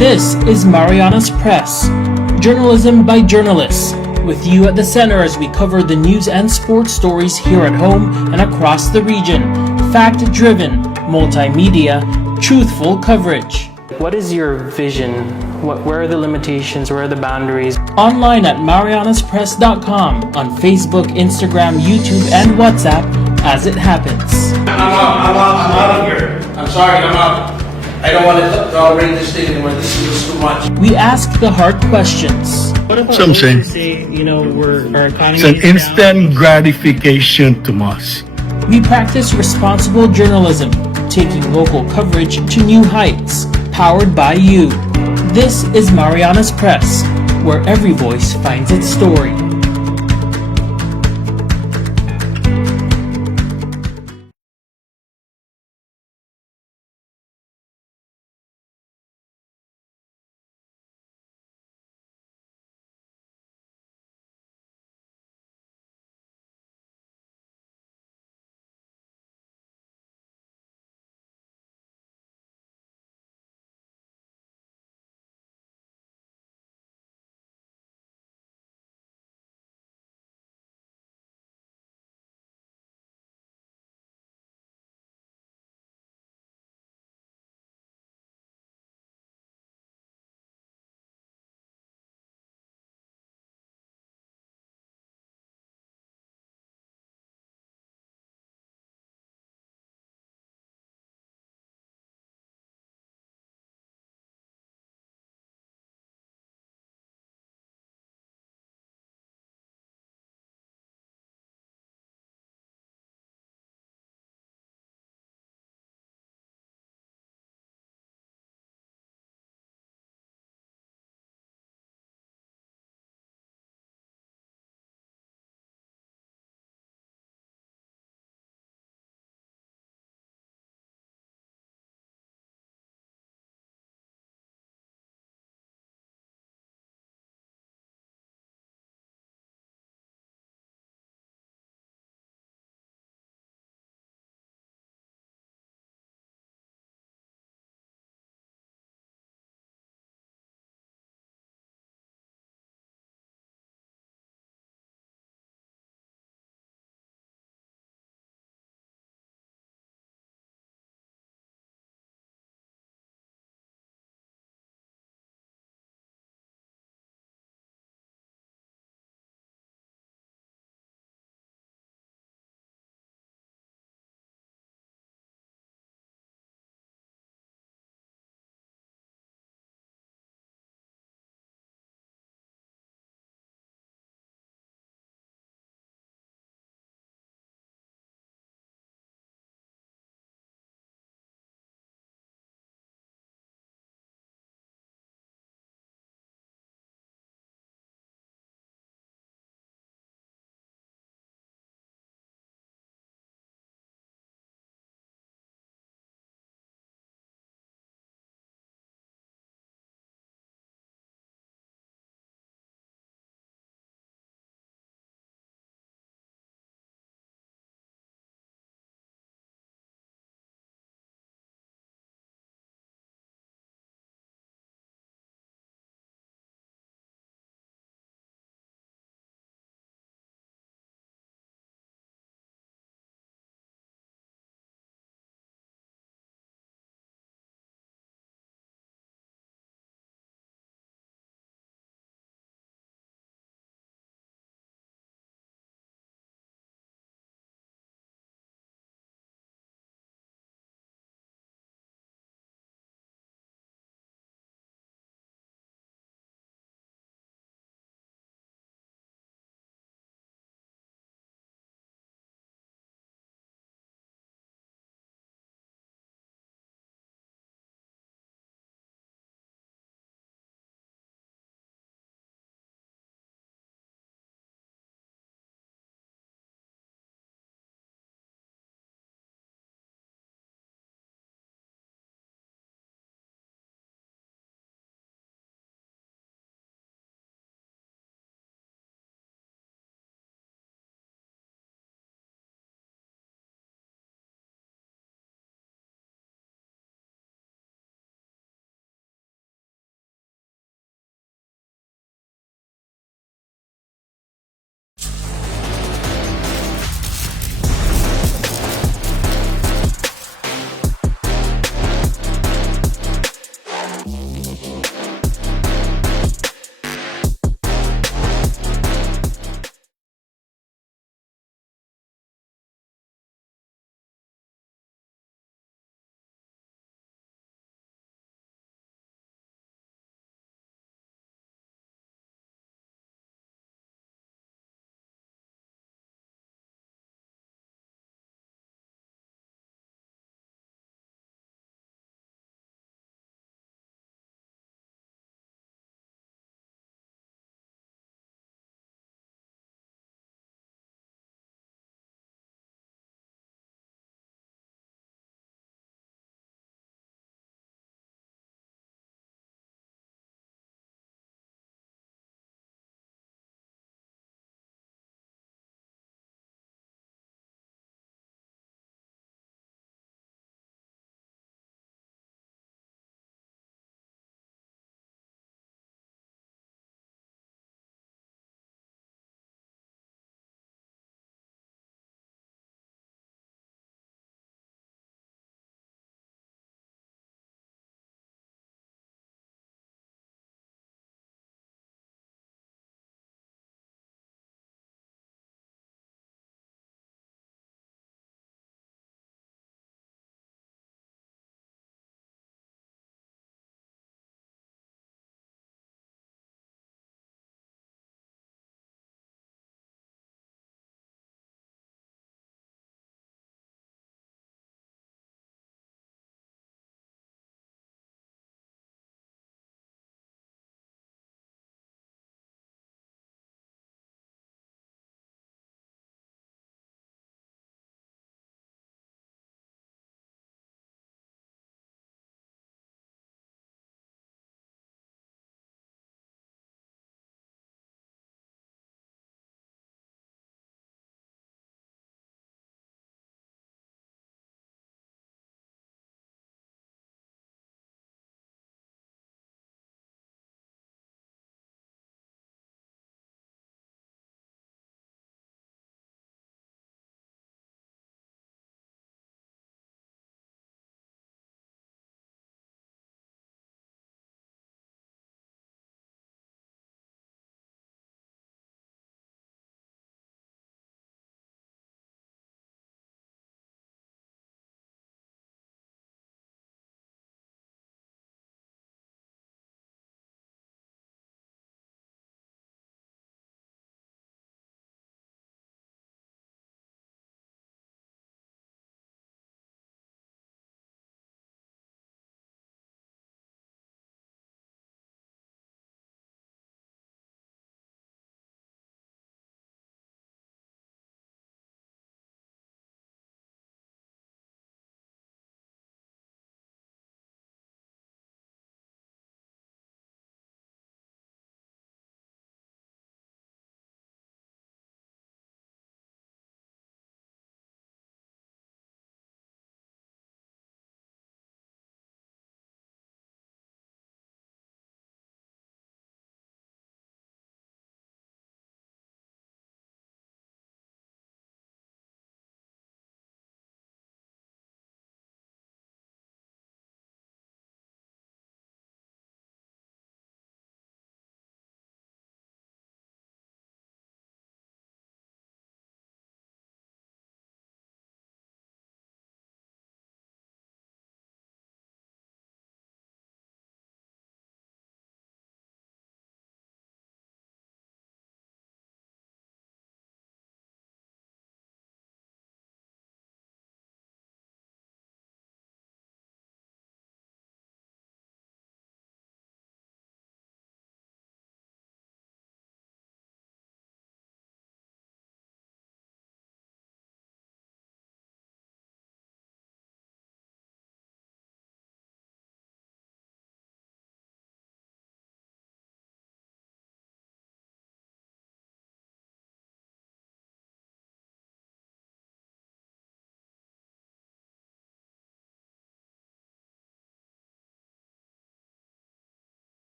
This is Marianas Press, journalism by journalists, with you at the center as we cover the news and sports stories here at home and across the region. Fact-driven, multimedia, truthful coverage. What is your vision? Where are the limitations? Where are the boundaries? Online at marianaspress.com, on Facebook, Instagram, YouTube, and WhatsApp as it happens. I'm out of here. I'm sorry, I'm out. I don't want to tolerate this thing anymore. This is just too much. We ask the hard questions. Some say our economy it's an is instant gratification to us. We practice responsible journalism, taking local coverage to new heights, powered by you. This is Marianas Press, where every voice finds its story.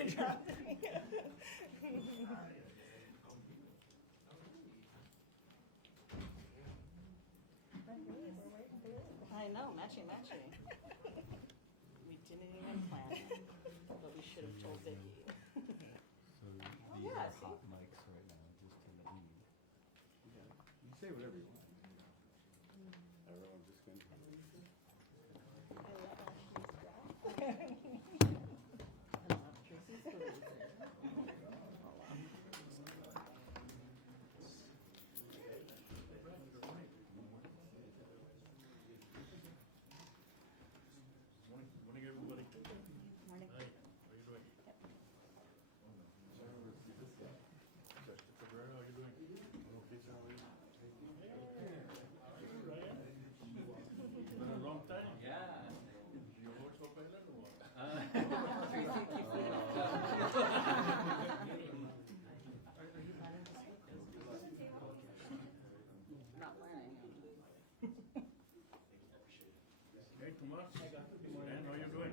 I know, matching. We didn't even plan it, but we should have told Vicky. These yeah, are see? hot mics right now, just to let you know. You can say whatever you want. Everyone's just going Morning, everybody. Morning. Hi, how you doing? Cabrera, how you doing? Okay, sir, how are you? It's been a long time. Yeah. Your voice for Thailand or what? Not planning. Hey, Tomas. Man, how you doing?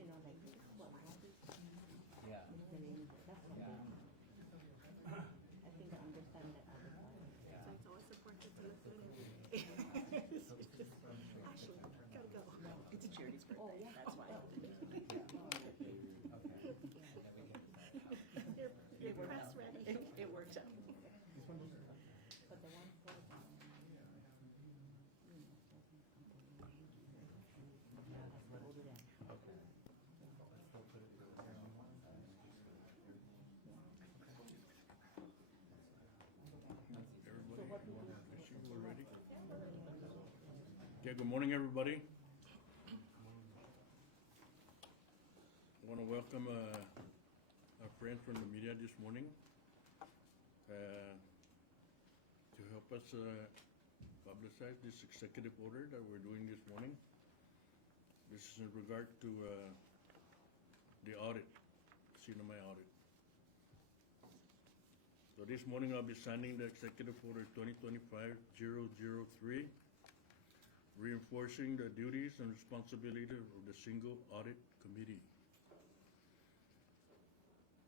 You know, like, what Yeah. that's something. I think I understand that all the time. So it's always supported to It's just, Ashley, gotta go. It's Charity's birthday, that's why. You're press ready. It worked out. But the one for, Okay, good morning, everybody. I want to welcome our friends from the media this morning to help us publicize this executive order that we're doing this morning. This is in regard to the audit, NMI audit. So this morning I'll be signing the executive order 2025-003, reinforcing the duties and responsibility of the single audit committee.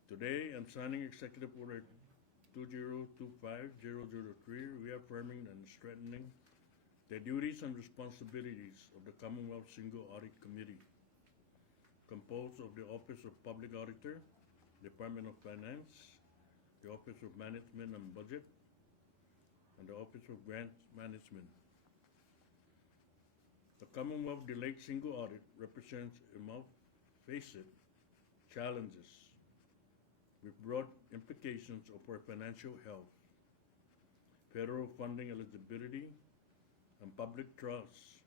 Today, I'm signing Executive Order 2025-003, reaffirming and strengthening the duties and responsibilities of the Commonwealth Single Audit Committee, composed of the Office of Public Auditor, Department of Finance, the Office of Management and Budget, and the Office of Grants Management. The Commonwealth Delayed Single Audit represents a multifaceted challenges with broad implications of our financial health, federal funding eligibility, and public trust.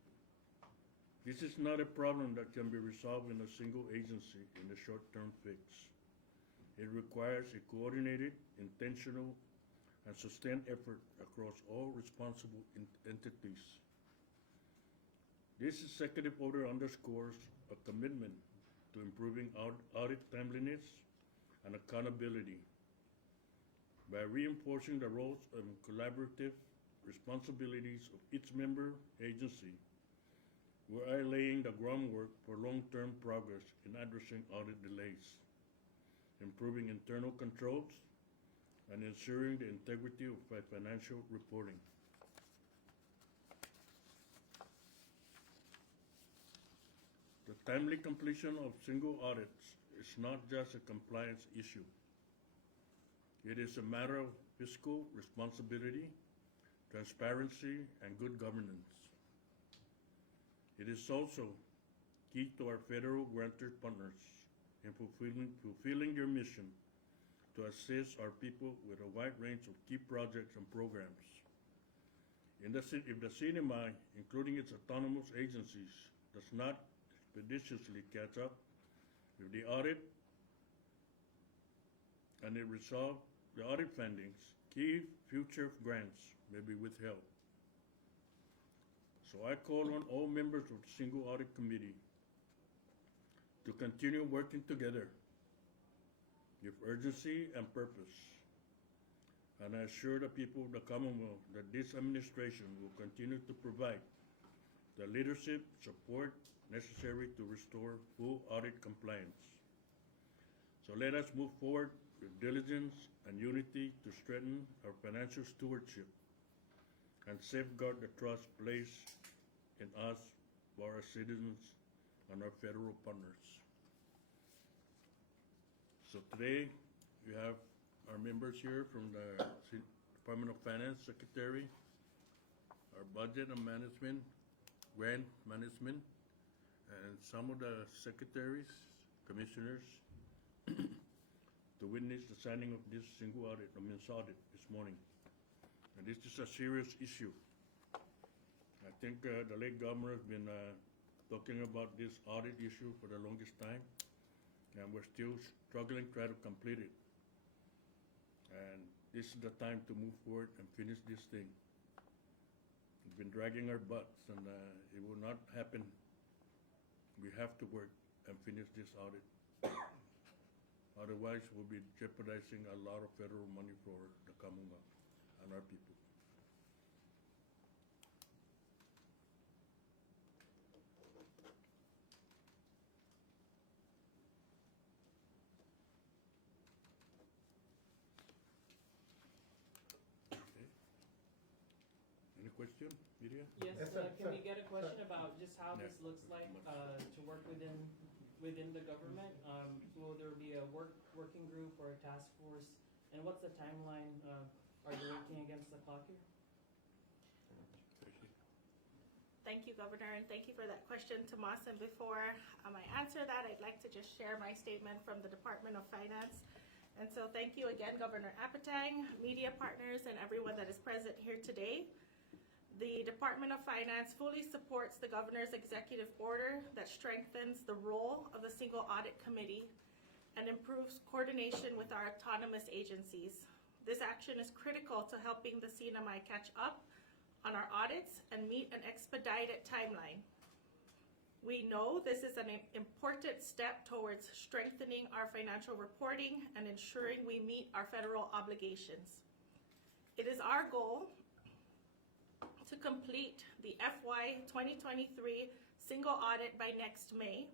This is not a problem that can be resolved in a single agency in a short-term fix. It requires a coordinated, intentional, and sustained effort across all responsible entities. This executive order underscores a commitment to improving audit timeliness and accountability by reinforcing the roles and collaborative responsibilities of each member agency. We are laying the groundwork for long-term progress in addressing audit delays, improving internal controls, and ensuring the integrity of financial reporting. The timely completion of single audits is not just a compliance issue. It is a matter of fiscal responsibility, transparency, and good governance. It is also key to our federal grantor partners in fulfilling their mission to assist our people with a wide range of key projects and programs. If the NMI, including its autonomous agencies, does not expeditiously catch up with the audit and it resolve the audit findings, key future grants may be withheld. So I call on all members of the Single Audit Committee to continue working together with urgency and purpose. And I assure the people of the Commonwealth that this administration will continue to provide the leadership support necessary to restore full audit compliance. So let us move forward with diligence and unity to strengthen our financial stewardship and safeguard the trust placed in us by our citizens and our federal partners. So today, we have our members here from the Department of Finance Secretary, our Budget and Management, Grant Management, and some of the secretaries, commissioners, to witness the signing of this single audit, audit this morning. And this is a serious issue. I think the late governor has been talking about this audit issue for the longest time, and we're still struggling trying to complete it. And this is the time to move forward and finish this thing. We've been dragging our butts, and it will not happen. We have to work and finish this audit. Otherwise, we'll be jeopardizing a lot of federal money for the Commonwealth and our people. Okay. Any question, Miriam? Yes, can we get a question about just how this looks like to work within the government? Will there be a working group or a task force? And what's the timeline? Are you working against the clock here? Thank you, Governor, and thank you for that question, Tomas. And before I answer that, I'd like to just share my statement from the Department of Finance. And so thank you again, Governor Apatang, media partners, and everyone that is present here today. The Department of Finance fully supports the Governor's executive order that strengthens the role of the Single Audit Committee and improves coordination with our autonomous agencies. This action is critical to helping the CNMI catch up on our audits and meet an expedited timeline. We know this is an important step towards strengthening our financial reporting and ensuring we meet our federal obligations. It is our goal to complete the FY 2023 single audit by next May,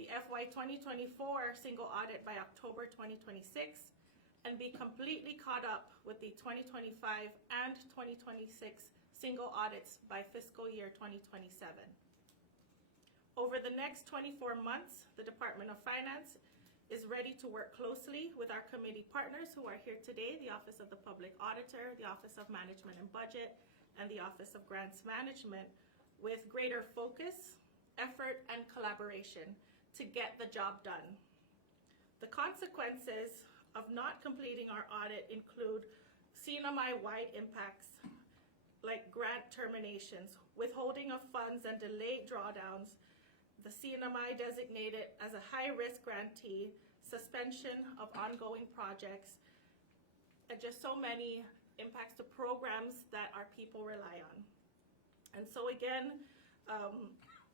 the FY 2024 single audit by October 2026, and be completely caught up with the 2025 and 2026 single audits by fiscal year 2027. Over the next 24 months, the Department of Finance is ready to work closely with our committee partners who are here today, the Office of the Public Auditor, the Office of Management and Budget, and the Office of Grants Management, with greater focus, effort, and collaboration to get the job done. The consequences of not completing our audit include CNMI-wide impacts like grant terminations, withholding of funds and delayed drawdowns, the CNMI designated as a high-risk grantee, suspension of ongoing projects, and just so many impacts to programs that our people rely on. And so again,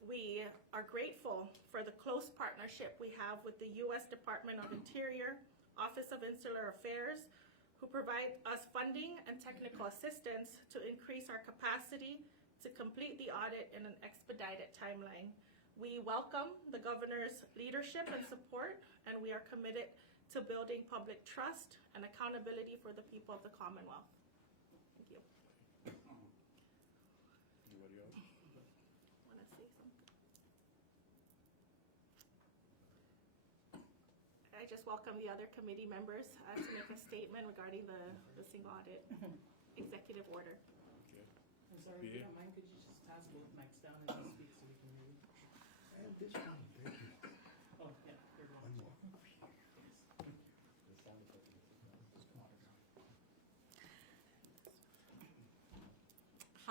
we are grateful for the close partnership we have with the U.S. Department of Interior, Office of Insular Affairs, who provide us funding and technical assistance to increase our capacity to complete the audit in an expedited timeline. We welcome the Governor's leadership and support, and we are committed to building public trust and accountability for the people of the Commonwealth. Thank you. Anybody else? Want to say something? I just welcome the other committee members to make a statement regarding the single audit executive order. Okay. I'm sorry, if you don't mind, could you just pass both mics down and just speak so we can hear you? And this one, thank you. Oh, yeah, here we go. One more.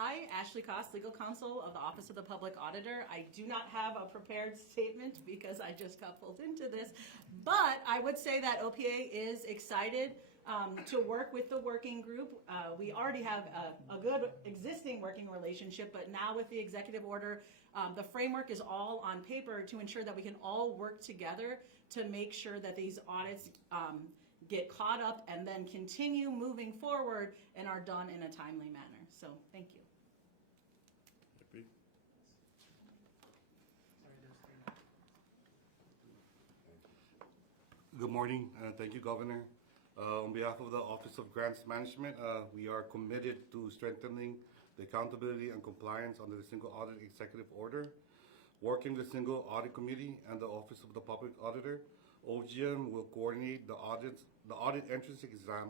Hi, Ashley Koss, Legal Counsel of the Office of the Public Auditor. I do not have a prepared statement because I just got pulled into this, but I would say that OPA is excited to work with the working group. We already have a good existing working relationship, but now with the executive order, the framework is all on paper to ensure that we can all work together to make sure that these audits get caught up and then continue moving forward and are done in a timely manner. So, thank you. Happy? Good morning. Thank you, Governor. On behalf of the Office of Grants Management, we are committed to strengthening the accountability and compliance under the Single Audit Executive Order. Working with the Single Audit Committee and the Office of the Public Auditor, OGM will coordinate the audit entrance exam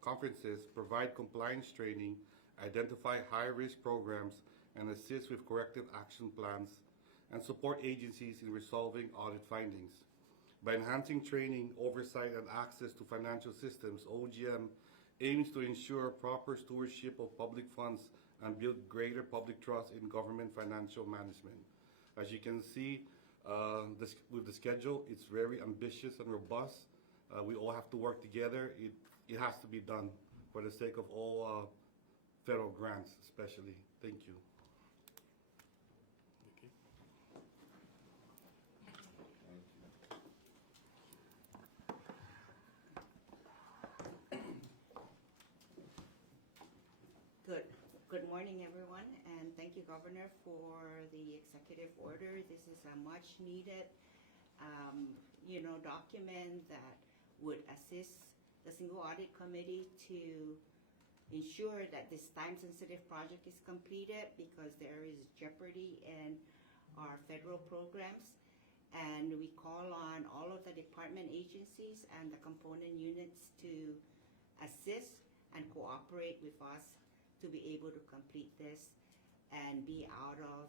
conferences, provide compliance training, identify high-risk programs, and assist with corrective action plans, and support agencies in resolving audit findings. By enhancing training, oversight, and access to financial systems, OGM aims to ensure proper stewardship of public funds and build greater public trust in government financial management. As you can see, with the schedule, it's very ambitious and robust. We all have to work together. It has to be done for the sake of all federal grants, especially. Thank you. Good morning, everyone, and thank you, Governor, for the executive order. This is a much-needed, document that would assist the Single Audit Committee to ensure that this time-sensitive project is completed because there is jeopardy in our federal programs. And we call on all of the department agencies and the component units to assist and cooperate with us to be able to complete this and be out of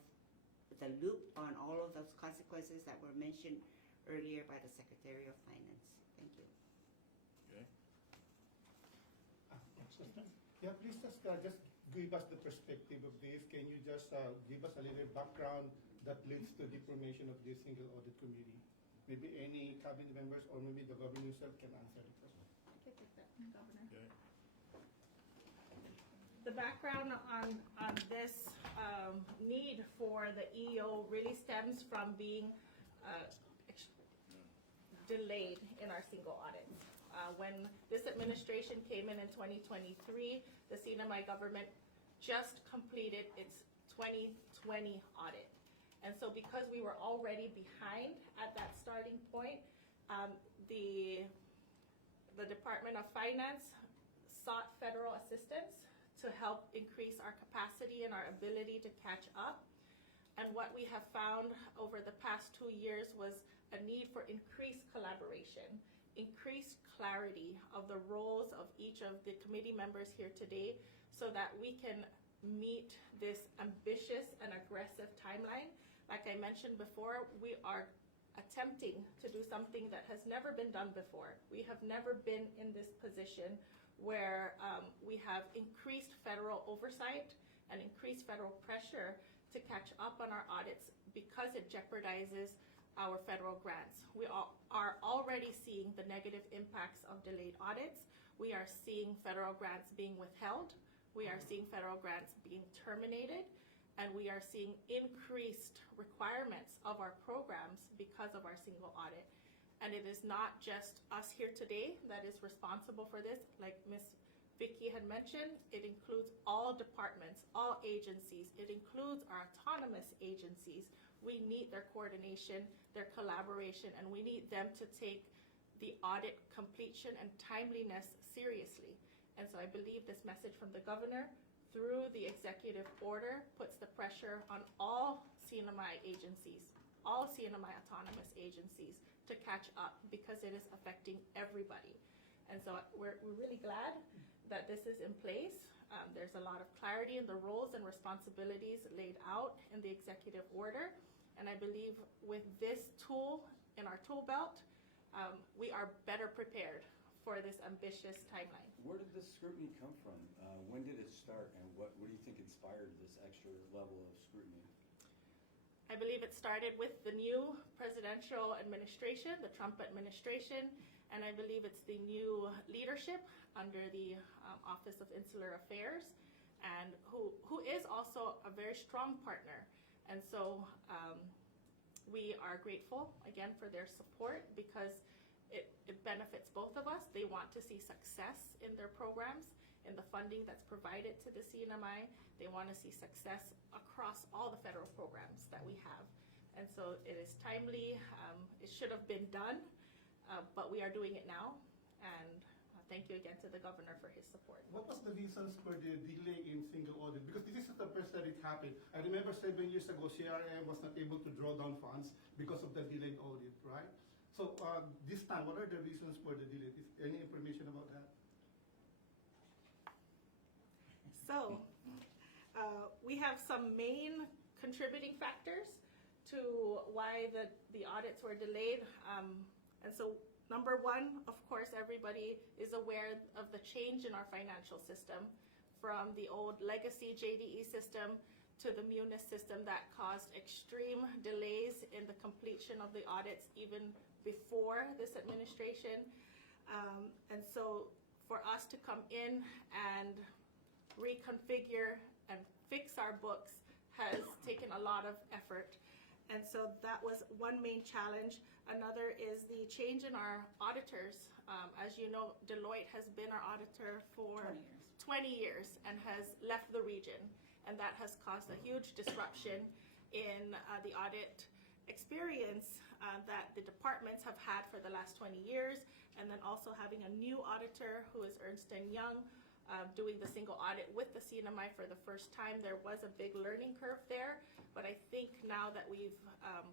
the loop on all of those consequences that were mentioned earlier by the Secretary of Finance. Thank you. Okay. Yeah, please just give us the perspective of this. Can you just give us a little background that leads to the formation of this Single Audit Committee? Maybe any cabinet members or maybe the governor himself can answer the question. I can take that, Governor. Okay. The background on this need for the EO really stems from being delayed in our single audits. When this administration came in 2023, the NMI government just completed its 2020 audit. And so because we were already behind at that starting point, the Department of Finance sought federal assistance to help increase our capacity and our ability to catch up. And what we have found over the past 2 years was a need for increased collaboration, increased clarity of the roles of each of the committee members here today so that we can meet this ambitious and aggressive timeline. Like I mentioned before, we are attempting to do something that has never been done before. We have never been in this position where we have increased federal oversight and increased federal pressure to catch up on our audits because it jeopardizes our federal grants. We are already seeing the negative impacts of delayed audits. We are seeing federal grants being withheld. We are seeing federal grants being terminated. And we are seeing increased requirements of our programs because of our single audit. And it is not just us here today that is responsible for this. Like Ms. Vicky had mentioned, it includes all departments, all agencies. It includes our autonomous agencies. We need their coordination, their collaboration, and we need them to take the audit completion and timeliness seriously. And so I believe this message from the governor through the executive order puts the pressure on all CNMI agencies, all CNMI autonomous agencies to catch up because it is affecting everybody. And so we're really glad that this is in place. There's a lot of clarity in the roles and responsibilities laid out in the executive order. And I believe with this tool in our tool belt, we are better prepared for this ambitious timeline. Where did this scrutiny come from? When did it start, and what do you think inspired this extra level of scrutiny? I believe it started with the new presidential administration, the Trump administration, and I believe it's the new leadership under the Office of Insular Affairs, and who is also a very strong partner. And so we are grateful again for their support, because it benefits both of us. They want to see success in their programs, in the funding that's provided to the CNMI. They want to see success across all the federal programs that we have. And so it is timely. It should have been done, but we are doing it now. And thank you again to the governor for his support. What was the reasons for the delay in single audit? Because this is the first that it happened. I remember 7 years ago, CRM was not able to draw down funds because of the delayed audit, right? So this time, what are the reasons for the delay? Is any information about that? So we have some main contributing factors to why the audits were delayed. And so number one, of course, everybody is aware of the change in our financial system from the old legacy JDE system to the Munis system that caused extreme delays in the completion of the audits even before this administration. And so for us to come in and reconfigure and fix our books has taken a lot of effort. And so that was one main challenge. Another is the change in our auditors. As you know, Deloitte has been our auditor for 20 years and has left the region. And that has caused a huge disruption in the audit experience that the departments have had for the last 20 years. And then also having a new auditor who is Ernst & Young, doing the single audit with the CNMI for the first time. There was a big learning curve there, but I think now that we've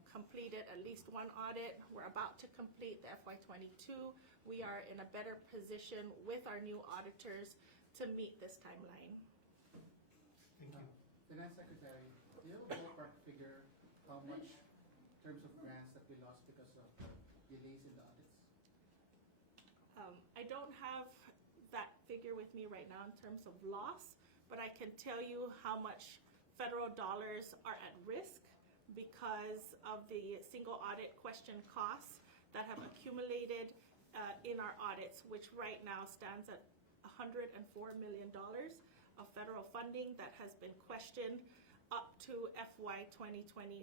completed at least one audit, we're about to complete the FY22, we are in a better position with our new auditors to meet this timeline. Thank you. Finance Secretary, do you have a ballpark figure how much in terms of grants that we lost because of delays in the audits? I don't have that figure with me right now in terms of loss, but I can tell you how much federal dollars are at risk because of the single audit question costs that have accumulated in our audits, which right now stands at $104 million of federal funding that has been questioned up to FY 2021.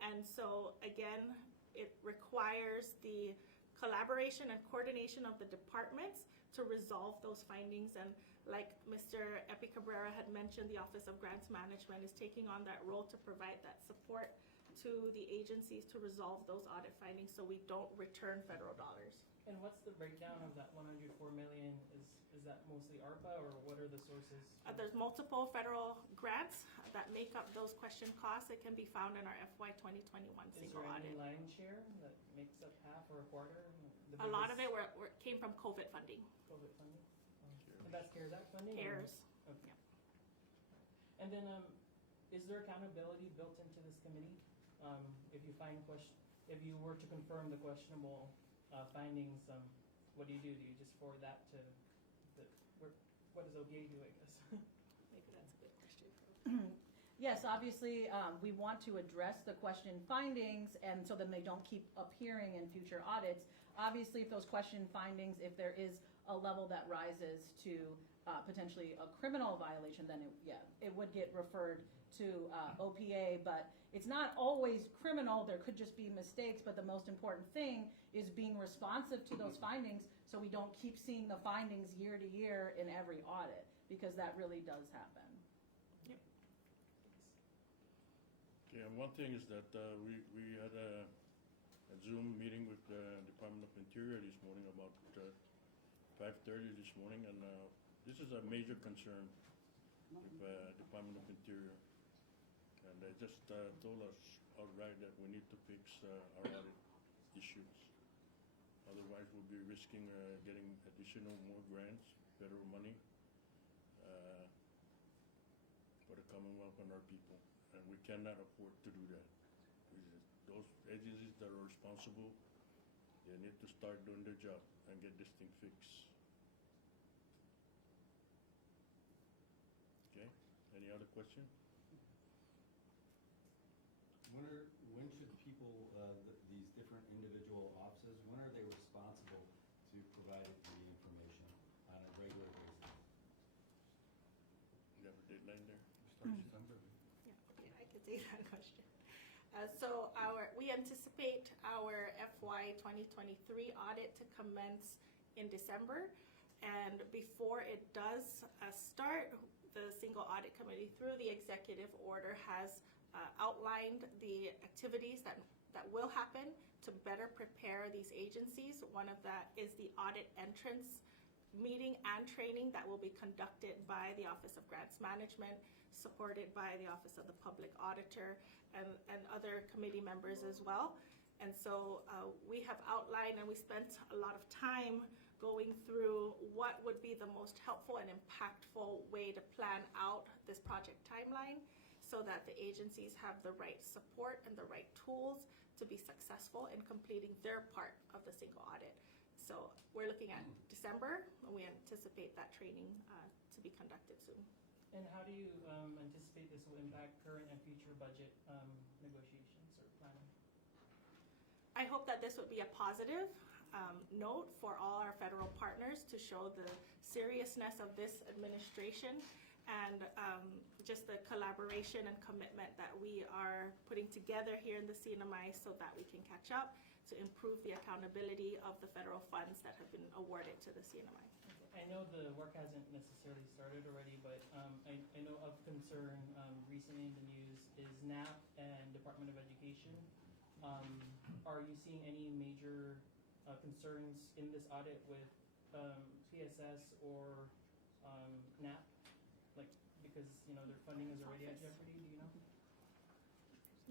And so again, it requires the collaboration and coordination of the departments to resolve those findings. And like Mr. Epi Cabrera had mentioned, the Office of Grants Management is taking on that role to provide that support to the agencies to resolve those audit findings so we don't return federal dollars. And what's the breakdown of that 104 million? Is that mostly ARPA, or what are the sources? There's multiple federal grants that make up those question costs. It can be found in our FY 2021 single audit. Is there any line share that makes up half or a quarter? A lot of it came from COVID funding. COVID funding? And that's CARES Act funding? CARES. Okay. Yeah. And then, is there accountability built into this committee? If you find if you were to confirm the questionable findings, what do? Do you just forward that to what does OPA do, I guess? Maybe that's a good question. Yes, obviously, we want to address the question findings, and so then they don't keep appearing in future audits. Obviously, if those question findings, if there is a level that rises to potentially a criminal violation, then it would get referred to OPA, but it's not always criminal. There could just be mistakes, but the most important thing is being responsive to those findings so we don't keep seeing the findings year to year in every audit, because that really does happen. Yep. Okay, and one thing is that we had a Zoom meeting with the Department of Interior this morning about 5:30 this morning, and this is a major concern with Department of Interior. And they just told us outright that we need to fix our audit issues. Otherwise, we'll be risking getting more grants, federal money for the Commonwealth and our people. And we cannot afford to do that. Those agencies that are responsible, They need to start doing their job and get this thing fixed. Okay, any other question? When should people, these different individual offices, when are they responsible to provide the information on a regular basis? You have a deadline there? Start December. Yeah, I can take that question. We anticipate our FY 2023 audit to commence in December. And before it does start, the Single Audit Committee, through the executive order, has outlined the activities that will happen to better prepare these agencies. One of that is the audit entrance meeting and training that will be conducted by the Office of Grants Management, supported by the Office of the Public Auditor and other committee members as well. And so we have outlined, and we spent a lot of time going through what would be the most helpful and impactful way to plan out this project timeline so that the agencies have the right support and the right tools to be successful in completing their part of the single audit. So we're looking at December, and we anticipate that training to be conducted soon. And how do you anticipate this will impact current and future budget negotiations or planning? I hope that this would be a positive note for all our federal partners to show the seriousness of this administration and just the collaboration and commitment that we are putting together here in the CNMI so that we can catch up to improve the accountability of the federal funds that have been awarded to the CNMI. I know the work hasn't necessarily started already, but I know of concern recently in the news is NAP and Department of Education. Are you seeing any major concerns in this audit with PSS or NAP? Like, because their funding is already at jeopardy, do you know?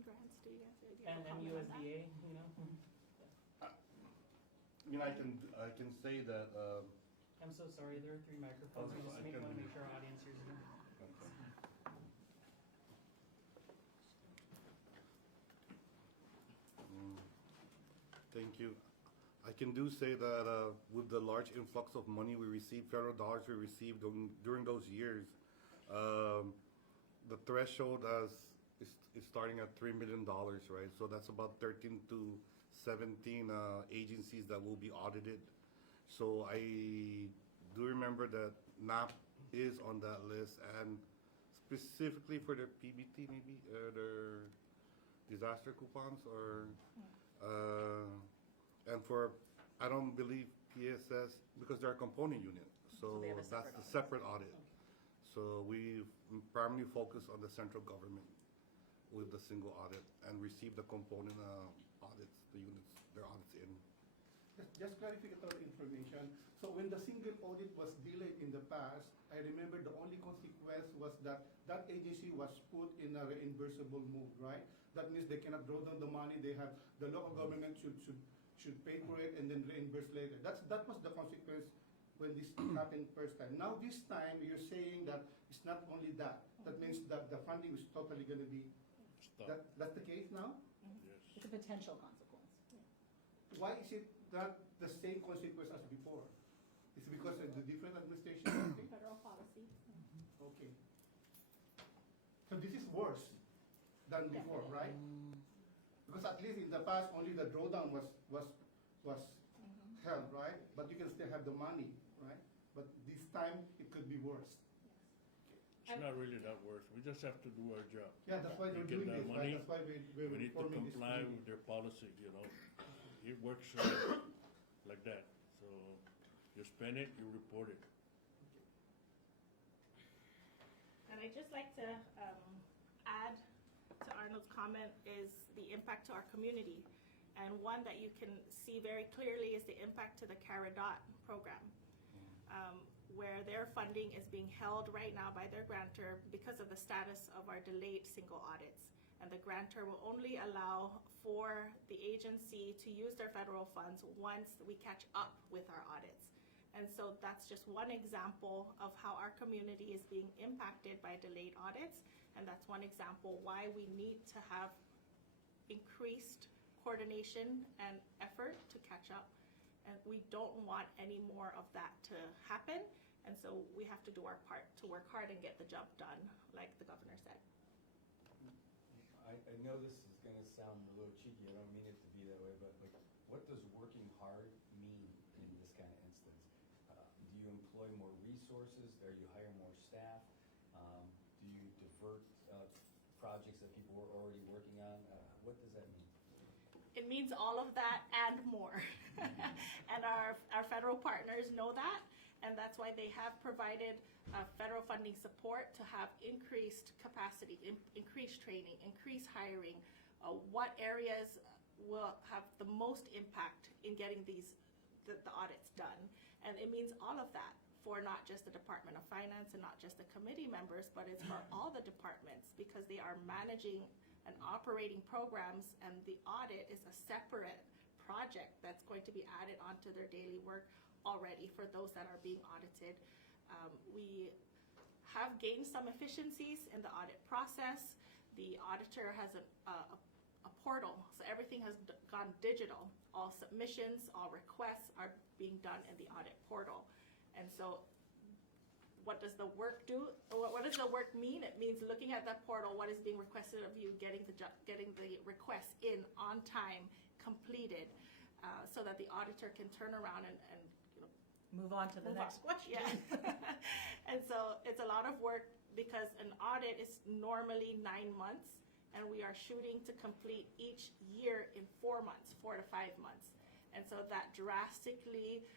Grants, do you guys? And USDA, I can say that. I'm so sorry, there are 3 microphones. We just want to make sure our audience hears you. Thank you. I can say that with the large influx of money we received, federal dollars we received during those years, the threshold is starting at $3 million, right? So that's about 13 to 17 agencies that will be audited. So I do remember that NAP is on that list, and specifically for their PBT, maybe their disaster coupons, or and for, I don't believe PSS, because they're a component unit, so that's a separate audit. So we primarily focus on the central government with the single audit and receive the component audits, the units, their audits in. Just clarificatory information. So when the single audit was delayed in the past, I remember the only consequence was that that agency was put in a reimbursable mode, right? That means they cannot draw down the money. They have, the local government should pay for it and then reimburse later. That was the consequence when this happened first time. Now this time you're saying that it's not only that. That means that the funding is totally going to be. That's the case now. Yes. It's a potential consequence. Why is it not the same consequence as before? Is it because of the different administration? Federal policy. Okay. So this is worse than before, right? Because at least in the past, only the drawdown was held, right? But you can still have the money, right? But this time, it could be worse. It's not really that worse. We just have to do our job. Yeah, that's why We they're get doing that this, money, right? That's why we're We need to forming this comply committee. with their policy, It works like that. So you spend it, you report it. And I'd just like to add to Arnold's comment is the impact to our community. And one that you can see very clearly is the impact to the CARADOT program, where their funding is being held right now by their grantor because of the status of our delayed single audits. And the grantor will only allow for the agency to use their federal funds once we catch up with our audits. And so that's just one example of how our community is being impacted by delayed audits. And that's one example why we need to have increased coordination and effort to catch up. And we don't want any more of that to happen. And so we have to do our part to work hard and get the job done, like the governor said. I know this is gonna sound a little cheeky, I don't mean it to be that way, but like, what does working hard mean in this kind of instance? Do you employ more resources? Do you hire more staff? Do you divert projects that people were already working on? What does that mean? It means all of that and more. And our federal partners know that, and that's why they have provided federal funding support to have increased capacity, increased training, increased hiring. What areas will have the most impact in getting the audits done? And it means all of that for not just the Department of Finance and not just the committee members, but it's for all the departments, because they are managing and operating programs, and the audit is a separate project that's going to be added onto their daily work already for those that are being audited. We have gained some efficiencies in the audit process. The auditor has a portal, so everything has gone digital. All submissions, all requests are being done in the audit portal. And so what does the work do? What does the work mean? It means looking at that portal, what is being requested of you, getting the request in on time, completed, so that the auditor can turn around and you know, Move on to the next question. Yeah. And so it's a lot of work, because an audit is normally 9 months, and we are shooting to complete each year in 4 months, 4 to 5 months. And so that drastically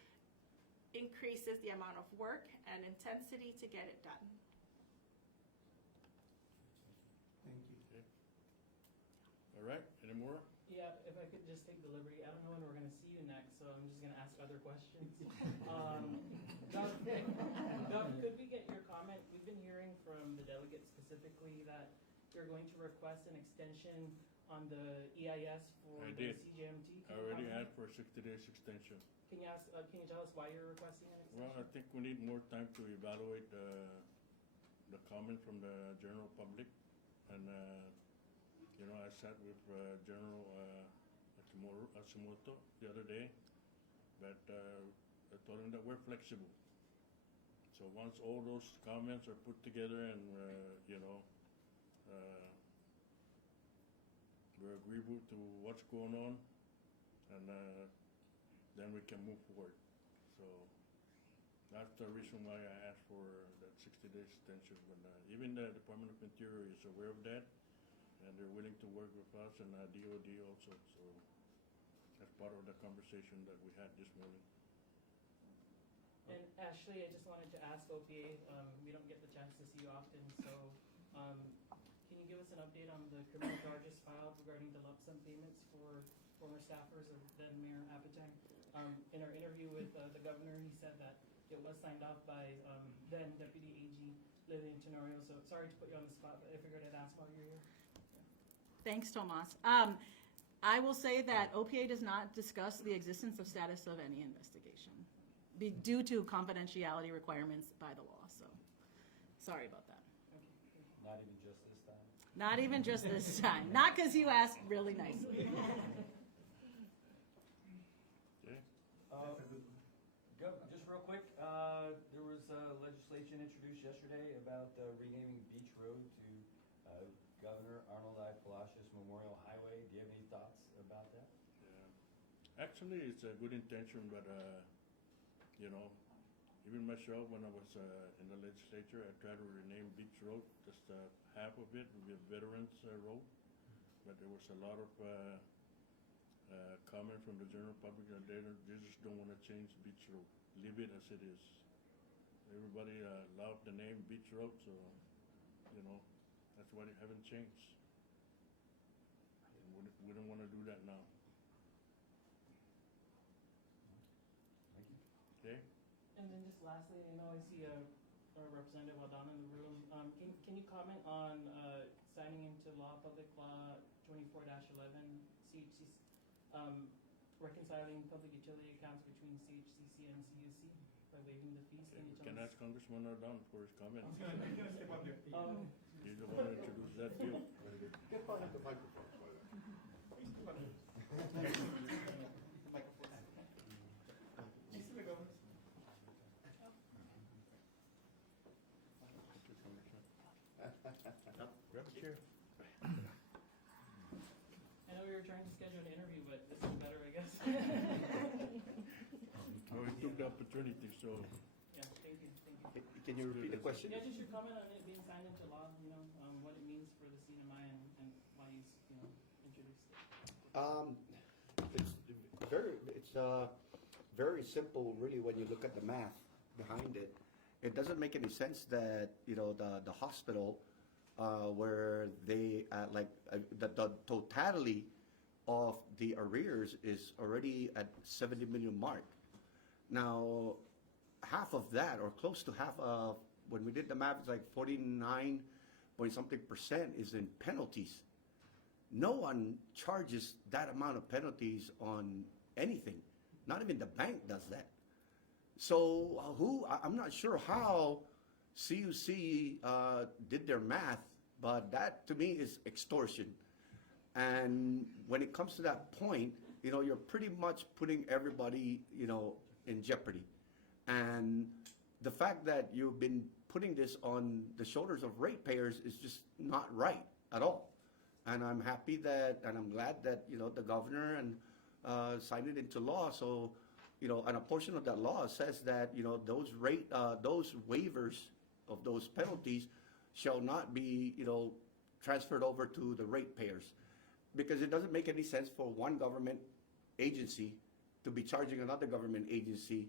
increases the amount of work and intensity to get it done. Thank you. Okay. All right, any more? Yeah, if I could just take the liberty, I don't know when we're gonna see you next, so I'm just gonna ask other questions. Doug, could we get your comment? We've been hearing from the delegates specifically that you're going to request an extension on the EIS for I the did. CJMT. I already asked for a 60 days extension. Can you tell us why you're requesting an extension? Well, I think we need more time to evaluate the comment from the general public. And, you know, I sat with General Atsumoto the other day, but I told him that we're flexible. So once all those comments are put together and, you know, we're agreeable to what's going on, and then we can move forward. So that's the reason why I asked for that 60-day extension. When even the Department of Interior is aware of that, and they're willing to work with us, and DOD also. So that's part of the conversation that we had this morning. And Ashley, I just wanted to ask OPA, we don't get the chance to see you often, so can you give us an update on the criminal charges filed regarding the lump sum payments for former staffers of then Mayor Apatang? In our interview with the governor, he said that it was signed off by then Deputy AG Lillian Tenorio. So sorry to put you on the spot, but I figured I'd ask while you're here. Thanks, Tomas. I will say that OPA does not discuss the existence of status of any investigation due to confidentiality requirements by the law. So sorry about that. Not even just this time? Not even just this time. Not because you asked really nicely. Just real quick, there was legislation introduced yesterday about renaming Beach Road to Governor Arnold I. Palacios Memorial Highway. Do you have any thoughts about that? Yeah. Actually, it's a good intention, but you know, even myself, when I was in the legislature, I tried to rename Beach Road. Just half of it would be a Veterans Road, but there was a lot of comment from the general public that they just don't want to change Beach Road. Leave it as it is. Everybody loved the name Beach Road, so you know that's why they haven't changed. And we don't want to do that now. Thank you. Okay. And then just lastly, I know I see a Representative Aldana in the room. Can you comment on signing into law, Public Law 24-11, CHC, reconciling public utility accounts between CHCC and CUC by waiving the fees? Okay, we can ask Congressman Aldana for his comments. He's the one who introduced that bill. Get part of the microphone. Please keep on. Grab a chair. I know we were trying to schedule an interview, but this is better, I guess. Oh, he took the opportunity, so. Yeah, thank you, thank you. Can you repeat the question? Yeah, just your comment on it being signed into law, what it means for the CNMI and why you, introduced it. It's very simple, really, when you look at the math behind it. It doesn't make any sense that, the hospital, where they, the totality of the arrears is already at 70 million mark. Now, half of that, or close to half of, when we did the math, it's like 49 point something % is in penalties. No one charges that amount of penalties on anything. Not even the bank does that. So I'm not sure how CUC did their math, but that to me is extortion. And when it comes to that point, you're pretty much putting everybody, in jeopardy. And the fact that you've been putting this on the shoulders of ratepayers is just not right at all. And I'm happy that, and I'm glad that, the governor and signed it into law. So, and a portion of that law says that, those waivers of those penalties shall not be, transferred over to the ratepayers. Because it doesn't make any sense for one government agency to be charging another government agency,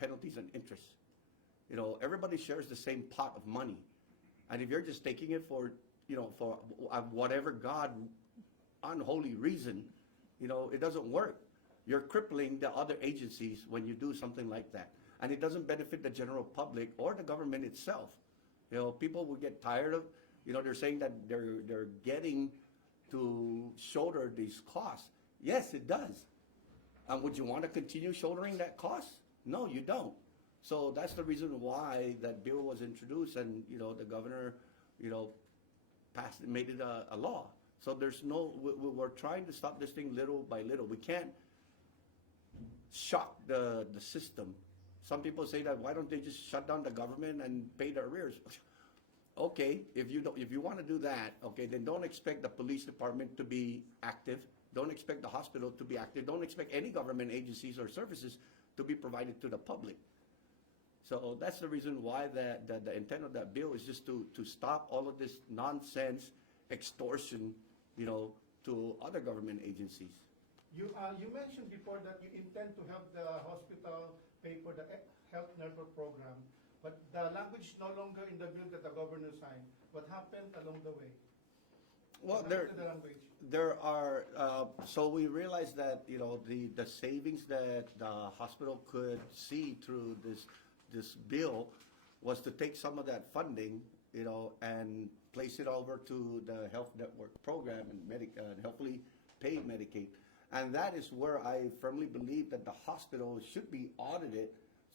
penalties and interest. Everybody shares the same pot of money. And if you're just taking it for, for whatever God unholy reason, it doesn't work. You're crippling the other agencies when you do something like that. And it doesn't benefit the general public or the government itself. People will get tired of, they're saying that they're getting to shoulder these costs. Yes, it does. And would you want to continue shouldering that cost? No, you don't. So that's the reason why that bill was introduced, and the governor, made it a law. So there's we're trying to stop this thing little by little. We can't shock the system. Some people say that, why don't they just shut down the government and pay the arrears? Okay, if you want to do that, okay, then don't expect the police department to be active. Don't expect the hospital to be active. Don't expect any government agencies or services to be provided to the public. So that's the reason why the intent of that bill is just to stop all of this nonsense extortion, to other government agencies. You mentioned before that you intend to have the hospital pay for the health network program, but the language is no longer in the bill that the governor signed. What happened along the way? Well, so we realized that, the savings that the hospital could see through this bill was to take some of that funding, and place it over to the health network program and hopefully pay Medicaid. And that is where I firmly believe that the hospital should be audited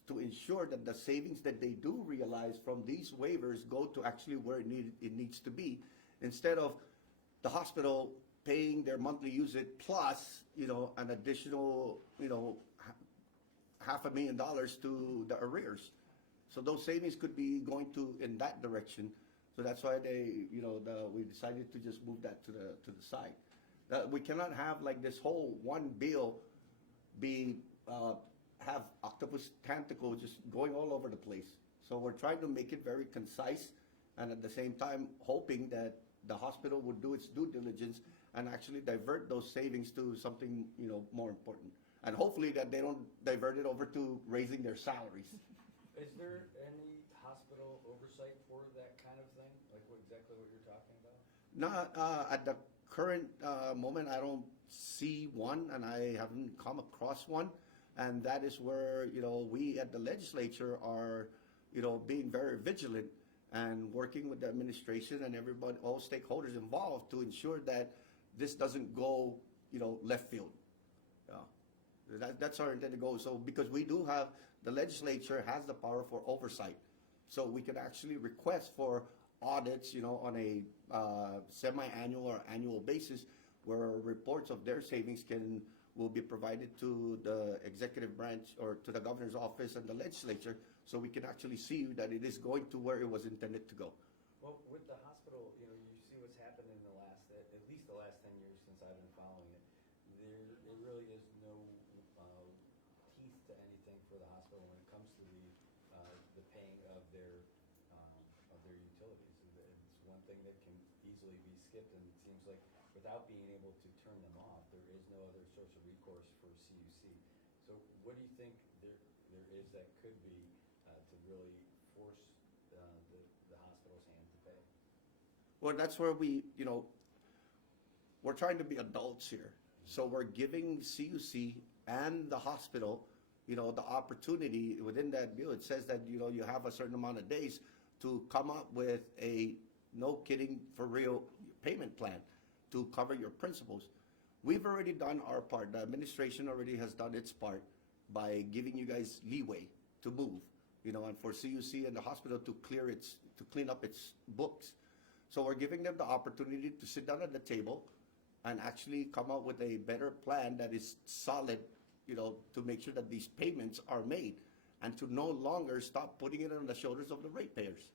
to ensure that the savings that they do realize from these waivers go to actually where it needs to be, instead of the hospital paying their monthly usage plus, an additional, $500,000 to the arrears. So those savings could be going in that direction. So that's why we decided to just move that to the side. We cannot have like this whole one bill have octopus tentacles just going all over the place. So we're trying to make it very concise, and at the same time hoping that the hospital would do its due diligence and actually divert those savings to something, more important. And hopefully that they don't divert it over to raising their salaries. Is there any hospital oversight for that kind of thing? Like exactly what you're talking about? No, at the current moment, I don't see one, and I haven't come across one. And that is where, we at the legislature are, being very vigilant and working with the administration and everybody, all stakeholders involved, to ensure that this doesn't go, left field. That's our intent to go. So because we do have, the legislature has the power for oversight. So we could actually request for audits, on a semi-annual or annual basis, where reports of their savings will be provided to the executive branch or to the governor's office and the legislature, so we can actually see that it is going to where it was intended to go. Well, with the hospital, you know, you see what's happened in the last, at least the last 10 years since I've been following it. There really is no teeth to anything for the hospital when it comes to the paying of their utilities. It's one thing that can easily be skipped, and it seems like without being able to turn them off, there is no other source of recourse for CUC. So what do you think there is that could be to really force the hospital's hand to pay? Well, that's where we're trying to be adults here. So we're giving CUC and the hospital, the opportunity within that bill. It says that, you have a certain amount of days to come up with a, no kidding, for real payment plan to cover your principals. We've already done our part. The administration already has done its part by giving you guys leeway to move, and for CUC and the hospital to clean up its books. So we're giving them the opportunity to sit down at the table and actually come up with a better plan that is solid, to make sure that these payments are made and to no longer stop putting it on the shoulders of the ratepayers.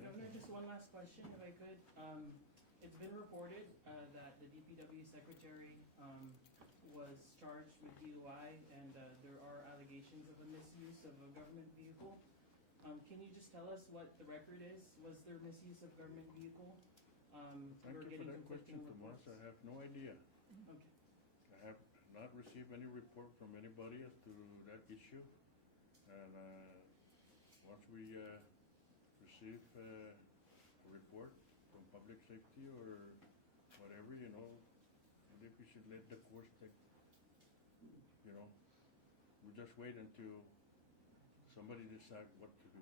Governor, just one last question, if I could. It's been reported that the DPW secretary was charged with DUI, and there are allegations of a misuse of a government vehicle. Can you just tell us what the record is? Was there misuse of government vehicle? Thank you for that question, Tomas. I have no idea. Okay. I have not received any report from anybody as to that issue. And once we receive a report from public safety or whatever, I think we should let the course take, we just wait until somebody decide what to do.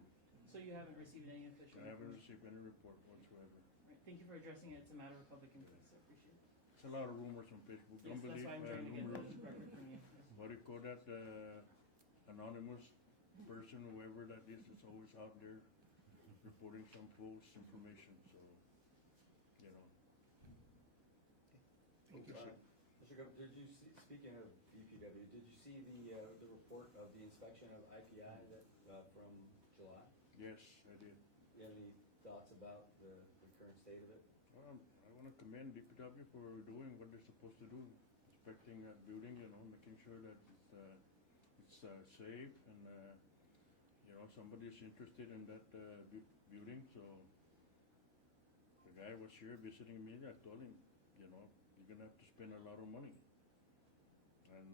So you haven't received any official I haven't report? received any report whatsoever. Right. Thank you for addressing it. It's a matter of public interest. I appreciate it. It's a lot of rumors on Facebook. Yes, Don't that's believe why I'm trying to get the numerous, record from you. Yes. what do you call that, anonymous person, whoever that is always out there reporting some false information, so, Thank you. Mr. Governor, did you see, speaking of DPW, did you see the report of the inspection of IPI from July? Yes, I did. You have any thoughts about the current state of it? I want to commend DPW for doing what they're supposed to do, inspecting that building, making sure that it's safe, and somebody's interested in that building. So the guy was here visiting me. I told him, you're gonna have to spend a lot of money, and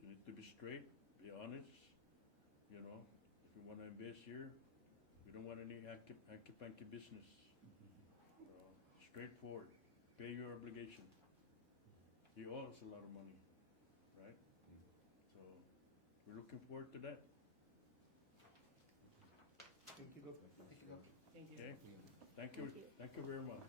you need to be straight, be honest. If you want to invest here, we don't want any hanky-panky business. Straightforward, pay your obligation. He owes us a lot of money, right? So we're looking forward to that. Thank you, Governor. Thank you. Okay? Thank you very much.